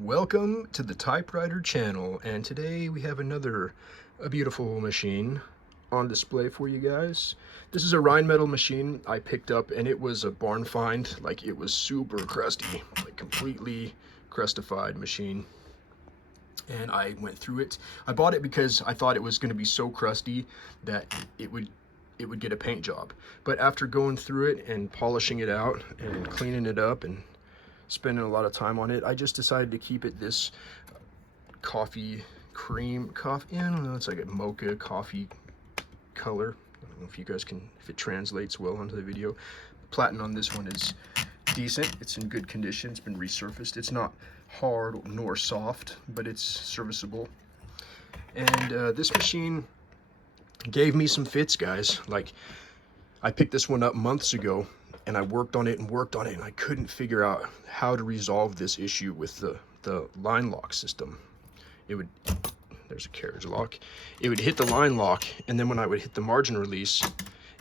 Welcome to the Typewriter channel, and today we have a beautiful machine on display for you guys. This is a Rheinmetall machine I picked up, and it was a barn find. Like, it was super crusty, like completely crustified machine. And I went through it. I bought it because I thought it was going to be so crusty that it would get a paint job. But after going through it and polishing it out and cleaning it up and spending a lot of time on it, I just decided to keep it this I don't know, it's like a mocha coffee color. I don't know if you guys can, if it translates well onto the video. Platen on this one is decent. It's in good condition. It's been resurfaced. It's not hard nor soft, but it's serviceable. And this machine gave me some fits, guys. Like, I picked this one up months ago, and I worked on it, and I couldn't figure out how to resolve this issue with the line lock system. There's a carriage lock. It would hit the line lock, and then when I would hit the margin release,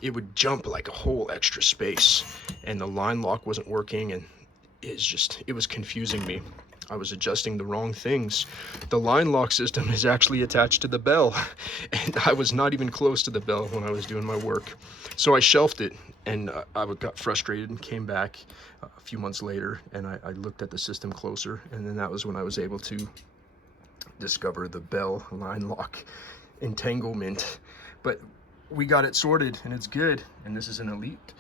it would jump like a whole extra space, and the line lock wasn't working, and it was confusing me. I was adjusting the wrong things. The line lock system is actually attached to the bell, and I was not even close to the bell when I was doing my work. So I shelved it, and I got frustrated and came back a few months later, and I looked at the system closer, and then that was when I was able to discover the bell line lock entanglement. But we got it sorted, and it's good, and this is an elite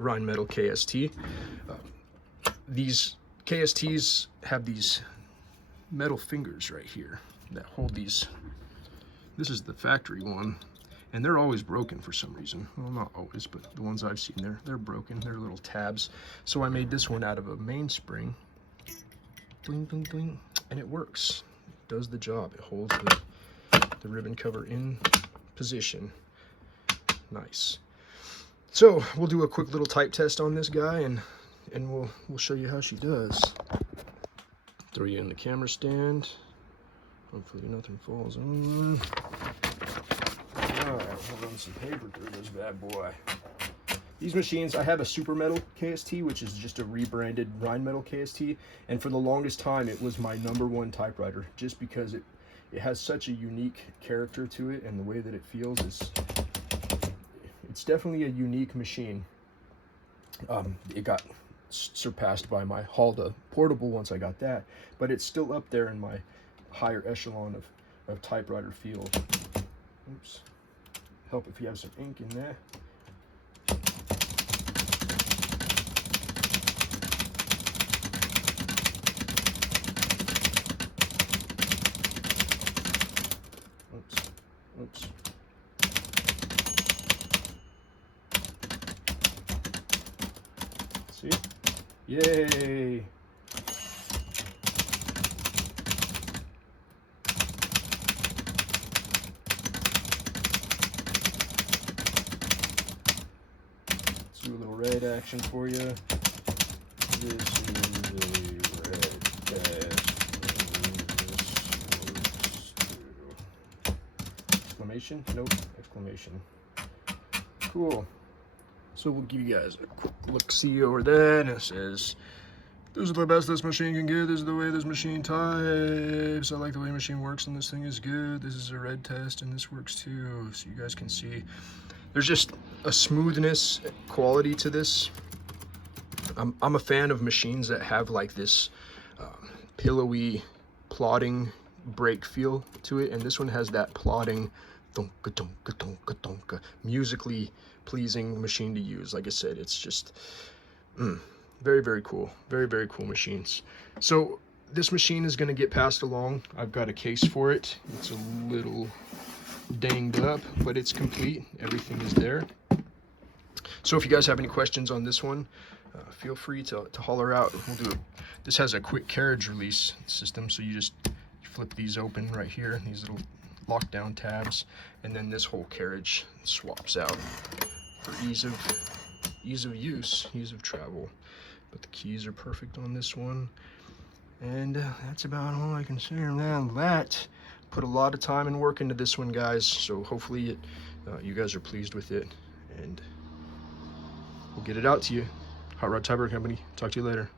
Rheinmetall KST. These KSTs have these metal fingers right here that hold these. This is the factory one, and they're always broken for some reason. Well, not always, but the ones I've seen, they're broken. They're little tabs. So I made this one out of a mainspring. Bling, bling, bling, and it works. It does the job. It holds the ribbon cover in position. Nice. So we'll do a quick little type test on this guy, and we'll show you how she does. Throw you in the camera stand. Hopefully nothing falls on. Alright, we'll run some paper through this bad boy. These machines, I have a Super Metal KST, which is just a rebranded Rheinmetall KST, and for the longest time it was my #1 typewriter, just because it has such a unique character to it, and the way that it feels it's definitely a unique machine. It got surpassed by my Halda portable once I got that, but it's still up there in my higher echelon of typewriter feel. Oops. Help if you have some ink in there. Oops. See? Yay! Let's do a little red action for you. This is a red test. Exclamation? Nope. Exclamation. Cool. So we'll give you guys a quick look-see over that, and it says, "This is the best this machine can get. This is the way this machine types. I like the way the machine works, and this thing is good. This is a red test, and this works too." So you guys can see there's just a smoothness quality to this. I'm a fan of machines that have like this pillowy, plodding break feel to it, and this one has that plodding, donka donka donka donka, musically pleasing machine to use. Like I said, it's just very, very cool. Very, very cool machines. So this machine is going to get passed along. I've got a case for it. It's a little danged up, but it's complete. Everything is there. So if you guys have any questions on this one, feel free to holler out. We'll do it. This has a quick carriage release system, so you just flip these open right here, these little lockdown tabs, and then this whole carriage swaps out for ease of use, ease of travel. But the keys are perfect on this one, and that's about all I can say around that. Put a lot of time and work into this one, guys, so hopefully you guys are pleased with it, and we'll get it out to you. Hot Rod Typewriter Company. Talk to you later.